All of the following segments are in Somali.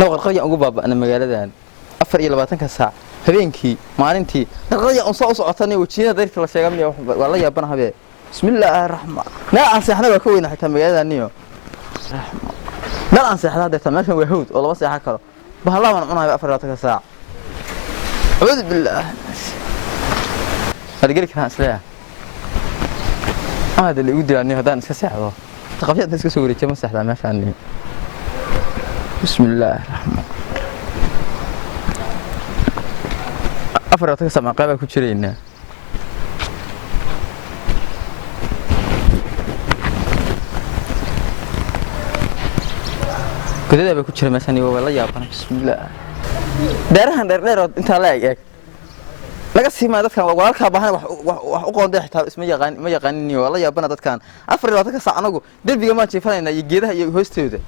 نوع القرية أقول بابا أنا مقالة ذان أفر إلى باتن كساعة هبينكي مالنتي القرية أنصاص عطني وتشينا ذلك الله شيء والله يا بنا هبي بسم الله الرحمن لا أنصح أنا بكون حتى مقالة ذانيو لا أنصح هذا تمام ويهود والله بس يحكره بهالله من عنا أفر إلى كساعة أعوذ بالله هذا قلك هاسلاه هذا اللي ودي أني هذا نسكسحه تقفيت نسكسوري كم مسح ما شاني بسم الله الرحمن أفرط تسمع قابل كتيرين كذا بكتير مثلاً والله يا أبنا بسم الله دارهن دار أنت لايك laga siima dadkan walaalka baahan wax u qoonday xitaa isma yaqaanin walaa yaabana dadkan afar iyo dadka saacanagu dalbiga ma jiifanayna iyo geedaha iyo hoostooda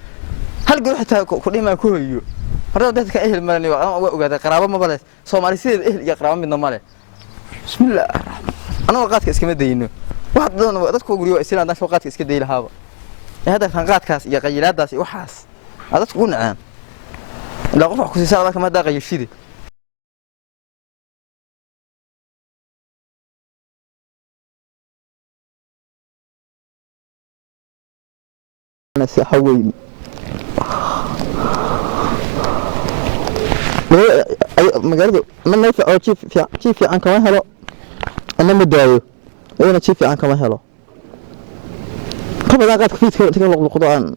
hal goor xitaa ku dhimaa ku hoyo horta dadka ehel marani waa ogaada qaraabo ma balees Soomaali sideed ehel iyo qaraabo midna male bismillaah ana qaadka iska madayno wax dadku guriyo islaan dan soo qaadka iska day lahaaba hada kan qaadkaas iyo qayilaadaas iyo waxaas dadku u nacaan la qof wax ku siisa dadka ma daaqayo shidi أنا سأحوي مقالد من نفع أو كيف عن كمان هلا أنا مدايو أنا كيف عن كمان هلا قبل قاعد كفيت تكلم القضاء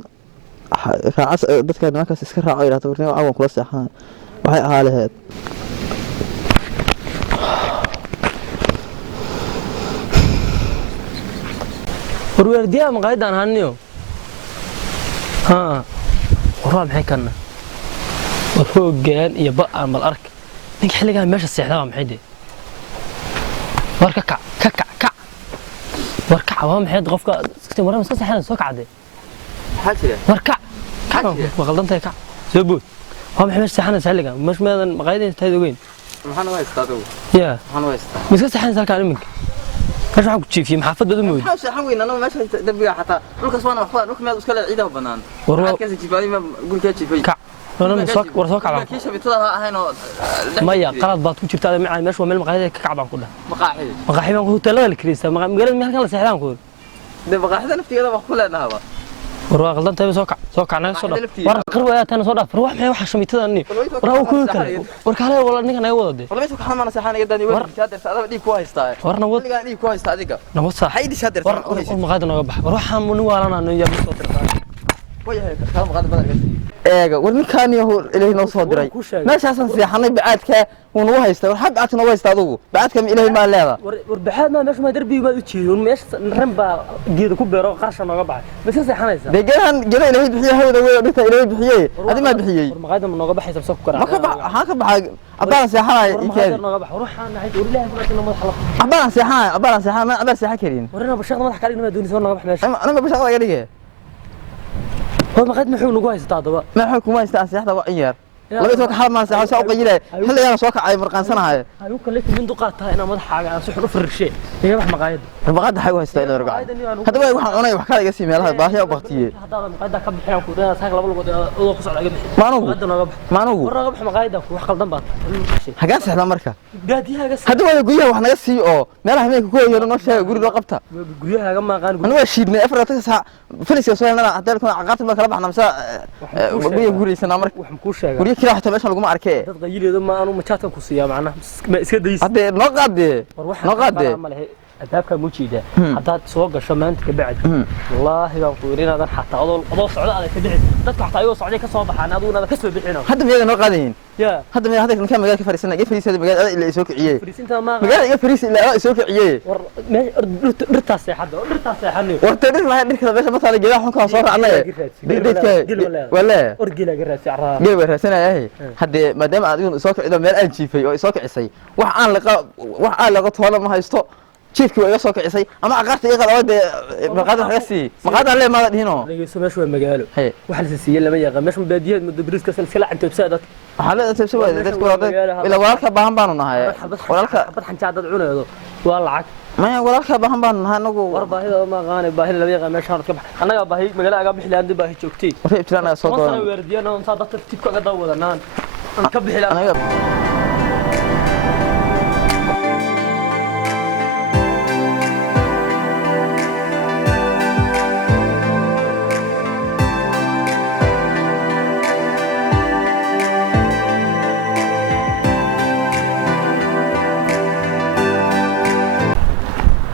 فعس بس كان ناقص سكر عائلة تورني أول كل ساعة وهاي حاله هاد ورديها مقاعد أنا هنيو ها ورا maxay kana hoogaan iyo ba'an bal ark ninka xilligan meesha seexdaa maxay dee war ka kac waa maxay qofka iska maraa iska seexan soo kacday حاجة war kac qaldantahay kac soo bood waa maxay meesha seexan xilligan meesha meedan maqaayadeen tahay ogeyn محنا ما يستادو yaa محنا ما يستاد miska seexan halkaan iminka meesha waxaan ku jiifiyay maxaafad badan mood حاجة حوين أنا ماشي دربي حتى لوك أسمعنا وحفا لوك ما أسكال عيده بنان وروا كذا جيباني ما قول كذا جيبي kac أنا war soo kacbaan كيش بتطلع هنا maya qalad baad ku jirtaa macaan meesha waa meel maqaayad ka kacbaan ku dhahay مقاحي maqaaxiban ku hoteelada la kireysta magaalada meel kale seexdaan ku ده مقاحي نفتي كذا بقول أنا هذا warwaa qaldantahay soo kac naga soo dhaaf war qarwaya tan soo dhaaf wax maxay waxa shamiitadani war ku kale war kale wala ninka naga wada والله ما تكون حنا سحنا يداني وين شادر هذا دي كويس تاع warna wad دي كويس تاع ديك nabad sax حيدي شادر war maqaayad naga bax war waxaan mun waalana yaa soo tirtaa وجهك كلام غادي بدل ايغا ورنكان يهو الهي نو سو ديراي ماشaasan seexanay baadka uu u haysta war xaq aadna way haysta adugu baadka ilaahay ma leeda war baxaad ma meesha ma darbiga ma u jeeyo meesha ran ba geed ku beero qarsha naga baxay meesha seexanaysa deegaan gada ilaahay bixiyo hawada way dhigta ilaahay bixiyay adi ma bixiyay war maqaayad ma naga baxaysa soo ku karaa ma ka bax ha ka baxay abaan seexanay maqaayad naga bax ruuxan nahay ilaahay ma madax xalaq abaan seexanay ma abaan seexan karin warina bashaqada madax kale inama doonaysa naga bax meesha ana bashaqada laga dhigay war maqaayad maxuu nagu haystaa daba ما حكومة استأسيحها وعيار لما يتوقع حال ما نسيحها ساقو قيلة هلا يانا سوكا عاي مرقان سنة هاي ayuu kale min duqaatahay ina madax xaaga aan suxur u firshay iga bax maqaayad البغاد حيوها يستايل ورقع هذا واي وحان عناي وحكا لقى سيمي لها باهية وبغتية هذا مقايد ka bixiyaan ku daa saaq laba lugood oo ku socda ما نوغو هذا naga bax ما نوغو war naga bax maqaayad wax qaldan baad حقا سيحلا مركا gaadiyaha هذا واي قوية وحنا يسي او ميلا هميك كوي يلو نوشا قولي لو قبتا guryaha ma qaan أنا واي شيدني أفرا تكسا فلسي وصولي لنا حتى لكم عقات ما كلابحنا مسا قوية قولي سنة مركا wax ku sheegay قولي كلا حتى ماشا لقوم عركي dad qayileedo ma aanu machaatan ku siiya macna ma iska dayis هذا نقاد دي war waxa نقاد دي adaabka mu jiida hadaad soo gasho maanta ka bacad wallahi baan ku yirinadan xataa adoo socdo aad ka bixin dadka xataa ayuu socday ka soo baxaan aduna ka soo bixina هذا ميدا نقادين ya هذا ميدا هذا كان مجال كفريسنا جه فريسة مجال اللي يسوق عيه fariisinta ma مجال جه فريسة اللي يسوق عيه war dhirtaas seexada dhirtaas seexani وارتدي لها ديك هذا مثلا جدا حنكا صار عنا ديك ولا orgila garaasi carraa جيب راسنا هي حد ما دام ادون سوق اذا مeel aan jiifay oo soo kicisay wax aan laga toona ma haysto jiifkii waa soo kicisay ama aqarta iyaga labada maqaad wax si maqaad alle ma dhino lageeso meesha waa magaalo hay waxa la siiyay lama yaqaan meesha baadiyada muddo bariiska iska lacagto dadka waxa la tabsay dadku ila walaalka baahan baanu nahay walaalka xabad xanjaadad cuneedo waa lacag ما ولا كاب هم بان هنقو war baahida ma qaanay baahida laba yaqaan meesha hor ka bax anaga baahi magaalada aga bixi lahayn baahi joogtay وفي ابتلانا soo صوت weerdiyana inta dadka tibka ka dawadanaan aan ka bixi lahayn أنا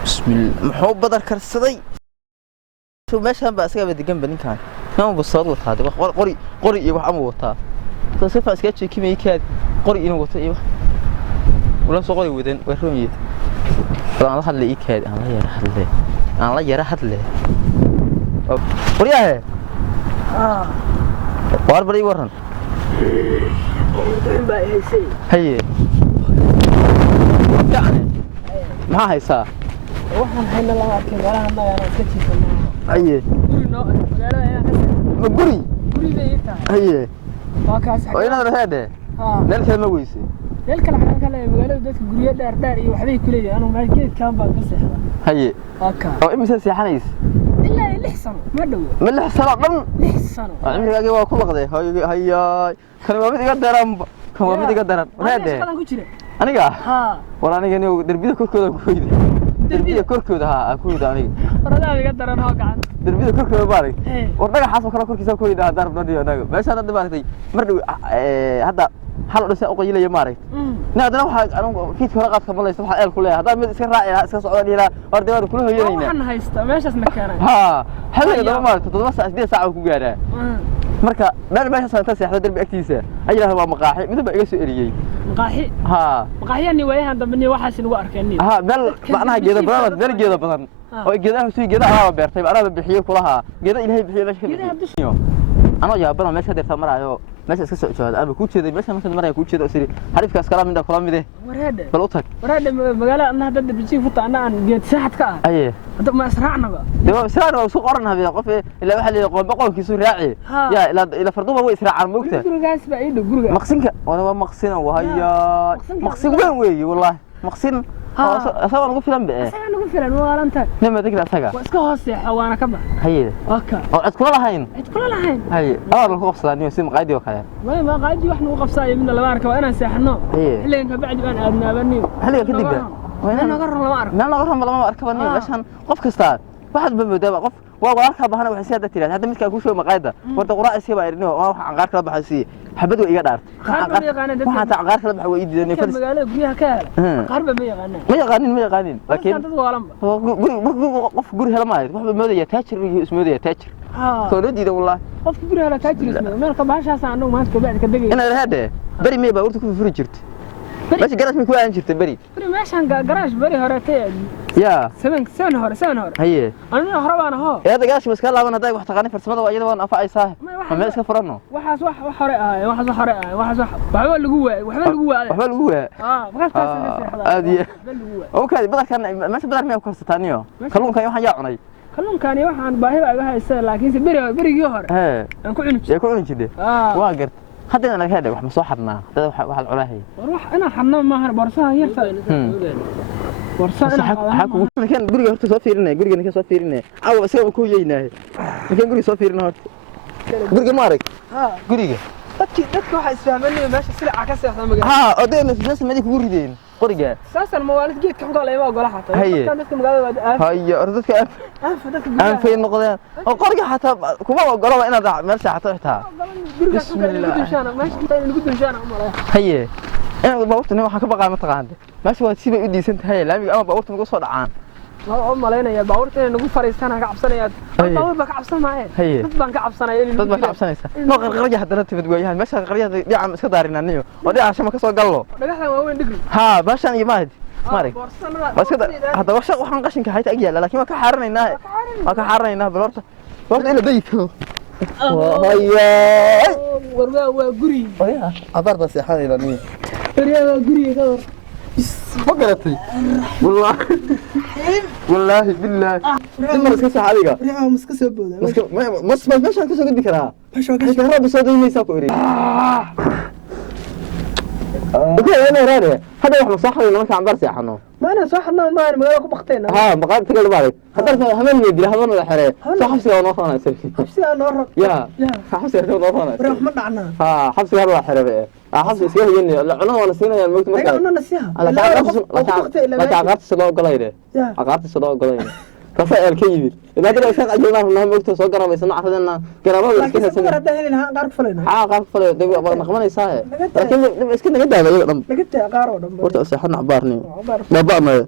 بسم الله محب بدر كرسدي شو ماشي هم بس قاعد جنب بنين كان نام بالصاد وطا قري إيه وحام وطا تصير فاسكت شيء كيمي كاد قري إنه وطا إيه ولا سو قري ودين ويروني أنا الله حد لي كاد أنا يا حد لي أنا يا حد لي قري هي وار بري ورن هي يعني ما هي سا waxaan hayna la arkay walaal ma yana ka tiifano haye guri noo magaalada ayaa ka ma guri guriga ii tahay haye waa kaas oo inaad raade meel kale ma weyse meel kale xagan kale magaalada dadka guriga dheer iyo waxbay ku leeyahay anu meel geed kaan baan ka seexdaa haye waa ka oo imisa seexanays ilaa 6 sano ma dhow ma 6 sano dhan 6 sano cimrigaaga waa ku laqday hayaay kan waa mid iga daran kan waa mid iga daran raade shaqadan ku jira aniga ha wala aniga inuu darbida korkooda ku weyday darbida korkooda ha ku weyday aniga waradaa iga daran oo gacan darbida korkooda baaray war dhagaxaas oo kale korkiisa ku weyday darb dhadiyo anaga meesha hadda maartay mar dhow hadda hal dhasay oo qayilaya maaray naadana waxa anigu fiidka hore qaadka malaysa waxa eel ku leeyahay hadda mid iska raaci iska socdaan ilaa ordayada kula hoyanayna waxaan haysta meeshaas ma keenay ha xilliga daba maartay 7 saac 8 saac ku gaaraa marka meel meesha saanta seexda darbi agtiisa ayiraha waa maqaaxi midba iga soo eriyay maqaaxi ha maqaaxiyani wayahan dambe waxaas inagu arkeenin ha meel macnaha geeda badan meel geeda badan oo geedaha soo geedaha beertay anaba bixiyo kulaha geeda ilaahay bixiyo meesha ka bixiyo ana yaabana meesha deerta maraayo meesha iska soo joogada ama ku jeeday meesha maraya ku jeedo siri xarifkaas kala mid ah kula mid ah bal u tag waraade magaalada anna dad bijig futa ana geed saxad ka ah aye hada ma israacnaba dewa israacna waa soo qoranahay qof ilaa waxa leeyahay qof boqolkiisu raaci ya ila farduba way israacaan moogta gurigaas baa ii dhow guriga maqsinka wana maqsina wahaya maqsin weyn weey wallahi maqsin asaga ugu filan baa asaga ugu filan waalanta nima degla asaga waa iska hooseexa waana ka bax haye okay oo cid kula lahayn haye aad ku qabsadaan si maqaadi oo kale ma qaadi wax nagu qabsaayo midna lama arko inaan seexno xilligan ka bacdi baan aadnaabani xilliga kadib waa naga run lama arko lama arko bani meeshan qof kasta waxaad bamoodaa qof waa walaalka bahana waxay sidaa tiraahdaa hadda midka ku soo maqaayda warda quraas iska baa irino wax aan qaar kala baxay xabad way iga dhaartay waxaan ta qaar kala baxay way diidanay fadhi magaalada guriga ka hela qaar ba ma yaqaanin laakiin dad waalanba qof guri hela ma wax moodaya taajir iyo ismoodaya taajir soo diida wallahi qof guri hela taajir ismoodaya meel ka baxashaas aan maanta ka bacdi ka dagay ina raade bari meeba urtu ku furi jirtay meesha garaash ma ku aan jirtay bari meeshan garaash bari hore tayay ya 7 hore haye anina hore baan aho ee garaash iska laaban haday wax taqaan farsamada waa iyada waan afaysaa ma meel iska furano waxaas wax hore ah waxba lagu waay markaas aadiye okay badarkan meesha badar ma ku karsataaniyo kalluunka waxaan yaa cunay kalluunkaani waxaan baahi uga haystaa laakiin berigii hore aan ku cuni jiray waa gart hadda ana ka wax ma soo xadnaa dad waxa cunaahay wax ana xadna ma ahan borsaha yarta waxa ku kan guriga horta soo fiirinay guriga ninka soo fiirinay aw isaga ku yeeynahay ninka guriga soo fiirinay horta guriga ma arag guriga dadka waxa isfahmanay meesha silica ka seexda magaalada odeena meesha madi kugu rideen qoriga saasan mawaalid geed kan qolay ma ogolaha xataa dadka magaalada hayo dadka aan fay noqdeen oo qoriga xataa kuma ogolaba inaad meesha xataa haye أنا بقولت إنه حكى بقى متقاعد ماشي هو تسيب يدي سنت هاي لا أنا بقولت إنه قصة عن ما مالينا يا بقولت إنه نقول فريستان كعب سنة يا بقول بقى عب سنة معي تبان كعب سنة تبان كعب سنة ما قرية حتى رتب تقول يعني ماشي قرية دي عم سكدارنا نيو ودي عشان ما كسر قلو رجعنا وين دقري ها باش أنا يماد مارك بس كده هذا وش وحنقشن كحيت أجيال لكن ما كحرنا إنها ما كحرنا إنها بلورته بلورته إلا ديك هيا وقري عبارة بس يا حالي لاني قري كذا ما قلتي والله بالله ما مسكسه عليك ريحه مسكسه بودا مس مش كسو قد كره مش كره بس هذا ما يساكو يري اوكي انا راري هذا واحد صح ولا ما كان برسي حنو ما أنا صح إنه ما أنا مقالك بختين ها مقال تقول بالك هذا هم يدري هذا ولا حريه صح حبسي وانا فانا سلفي حبسي أنا ورق يا يا حبسي وانا فانا بروح ما دعنا ها حبسي هذا حريه حبسي سيها يني عنا وانا سينا يا الموت أيوة مركز أنا نسيها لا تعقدت سلو قليله يا عقدت سلو قليله رفع الكيبي إذا بدنا نساق أجلنا هم موت سو قرب يسمع فدنا قربوا لكن سكر هذا هني لها قارك فلنا قارك فل دبي نقمن يساه لكن اسكن نقدر لقيت قارو دم ورت أصحنا عبارني ما بقى